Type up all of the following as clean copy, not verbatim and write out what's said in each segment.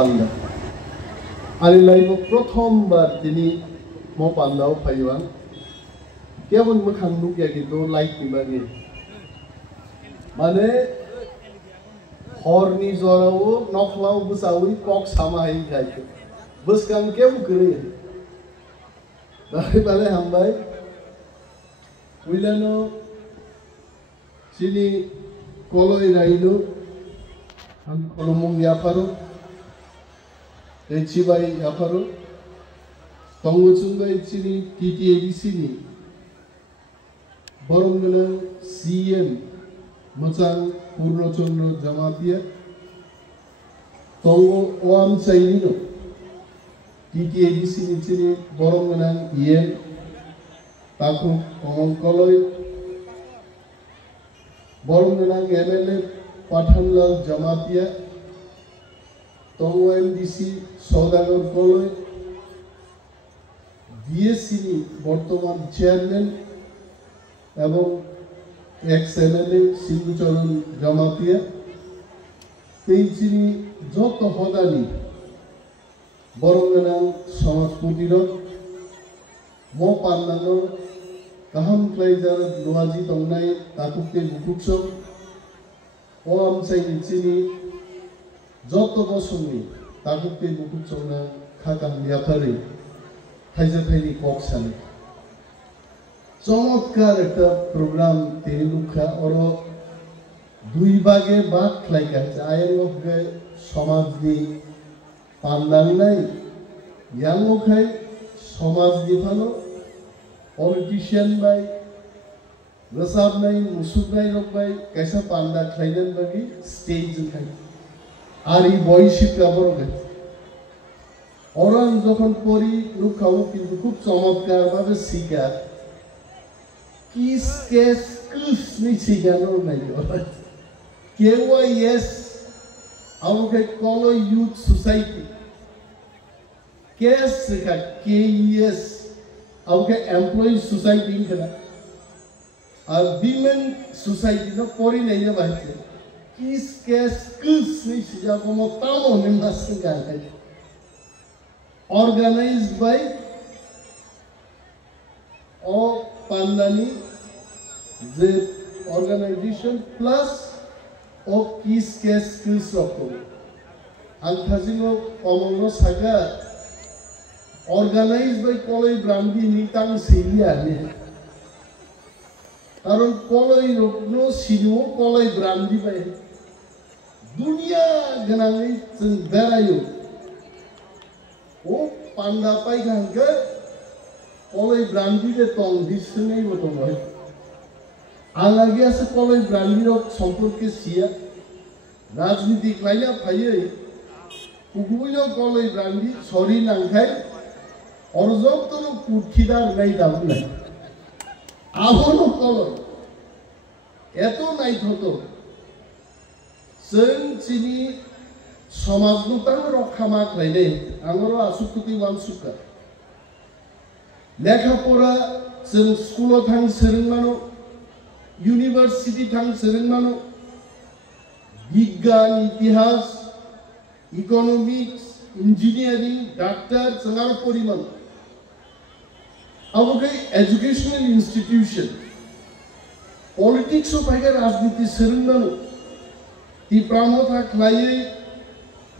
Ani laibo prothombar tini mo pandao phaiwan kebon mokhang nukya gitu light ni bagi mane horni jorao noklau busawi kok sama hai khai bus kam kebu kre dari bale hambai wilano sini koloi raino han kolomong yaparo Echibai yaparo tonguchungbai chini TTADC ni borongna CM Mochang Purnochandra Jamatia tongo oam chainino TTADC ni chini borongna EM taku omongkoloi borongna MLA Pathanlal Jamatia Tongo MDC Saudagar Koloi DSC ni বর্তমান chairman এবং x MLA সিন্ধুচরণ Jamatia তেইচিনি যত হদানি বরঙ্গনাং সমাজ প্রতিরোধ ম পান্নানো কাহাম ক্লাইজার লোহাজি তংনাই তাকুকে বুকুকসম ও আমসাই নিচিনি যত বছরনি তাকুকে বুকুকসমনা খাকাম ব্যাপারে থাইজা tiny cock সালে চমৎকার একটা প্রোগ্রাম তিনি লুখা ওর দুই ভাগে ভাগ খাইকা আয়ের সমাজনি পান্নাংনাই ইয়াং খাই সমাজ দিফানো পলিটিশিয়ান বাই রসাব নাই মুসুক নাই রক বাই কাইসা পান্ডা খাইলেন বাকি স্টেজ খাই আর এই বয়সিক কাপড় খাই ওরা যখন পড়ি লুকাও কিন্তু খুব চমৎকার ভাবে শিকার কিস কেস কুস নি শিখানোর নাই KYS আমাকে কলো ইউথ সোসাইটি কেস শেখা KES আমাকে এমপ্লয়ি সোসাইটি খেলা আর উইমেন সোসাইটি না পড়ি নাই না বাইতে কিস কেস কুস নি শিখা como tamo ne masga kai organized by all Pandani the organization plus of Kiss Case Skills Roko Althazino Pomono Saga organized by Koloi Brandi Nitang Silia Karon Koloi Rokno Sino Koloi Brandi by Dunia Ganani Berayo ও পান্ডা পাই গানকে কলই ব্রান্ডিরে টং দিছনেই মতো হয় আলাগে আছে কলই ব্রান্ডির সম্পর্কে সিয়া রাজনীতি লাইনা ফাইয়ে কুকুইলো কলই brandy sorry নাংখাই অরজতন কুঠিদার নাই দাম নাই আহনো কলই এত নাই হতো जों চিনি সমাজনতাং রক্ষামা খাইলে আমারও আসুকুতি ওয়ানসুকা লেখাপড়া जों স্কুলাव थां सोलोंनानो ইউনিভার্সিটি थां सोलोंनानो বিজ্ঞান ইতিহাস ইকোনমিক্স ইঞ্জিনিয়ারিং ডাক্তার जोंहार পরিমাণ আমাকে এডুকেশনাল ইনস্টিটিউশন পলিটিক্স ও পাইগে রাজনীতি सोलोंनानो তি প্রামথা খাইয়ে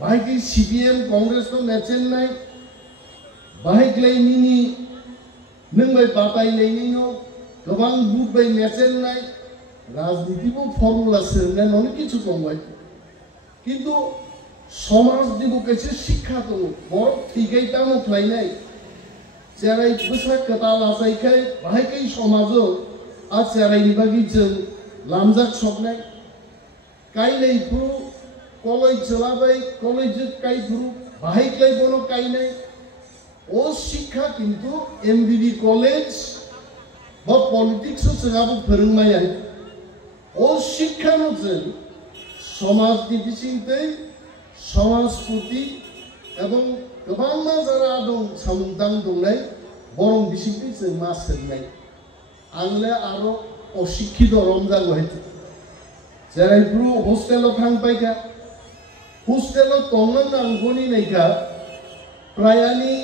बाहायखै CPM कांग्रेस तो नेचेन नाय बाहायग्लायनिनि नोंबाय बातायनायनिनो गोबां बुट बाय नेचेन नाय राजनीतिबो फर्मुला सोंनाय ननि किछु दंबाय किन्तु समाज दिबो कायसे शिक्षा दङ बर थैगाय तामो फ्लायनाय जेरै बोसा कथा लासायखाय बाहायखै समाजो आ जेरायनि बागि जों लामजाक सबनाय कायलायफु কলেজ চলাবাই কলেজে কাই ধরু বাহিকাই বনো কাই নাই ও শিক্ষা কিন্তু এমবিবি কলেজ বা পলিটিক্স जोंहाबो फोरोंनाय ও শিক্ষানো जों সমাজ দিবিচিন্তাই সমাজ প্রতি এবং गोबां যারা দं সামদাং দंनाय বরং বিচিন্তাই जों मा सोंनाय आंले आरो अशिक्षित रमजान हयतो जेरै ब्रु हस्टेलाव थांबायगा হোস্টেল তংনাং নাংগনি নাইকা প্রায়ানি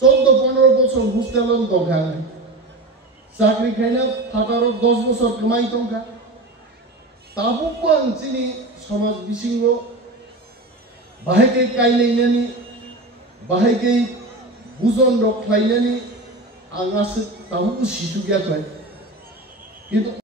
14-15 বছর হোস্টেল দখা চাকরি খাইনা ফাটারো 10 বছর কামাই তংখা তাবুকো आं चिनि समाज बिसिंगो बाहायके कायलायनानि बाहायके बुजन रख्लायनानि आं आसो ताबुको सिसुगियाखै किन्तु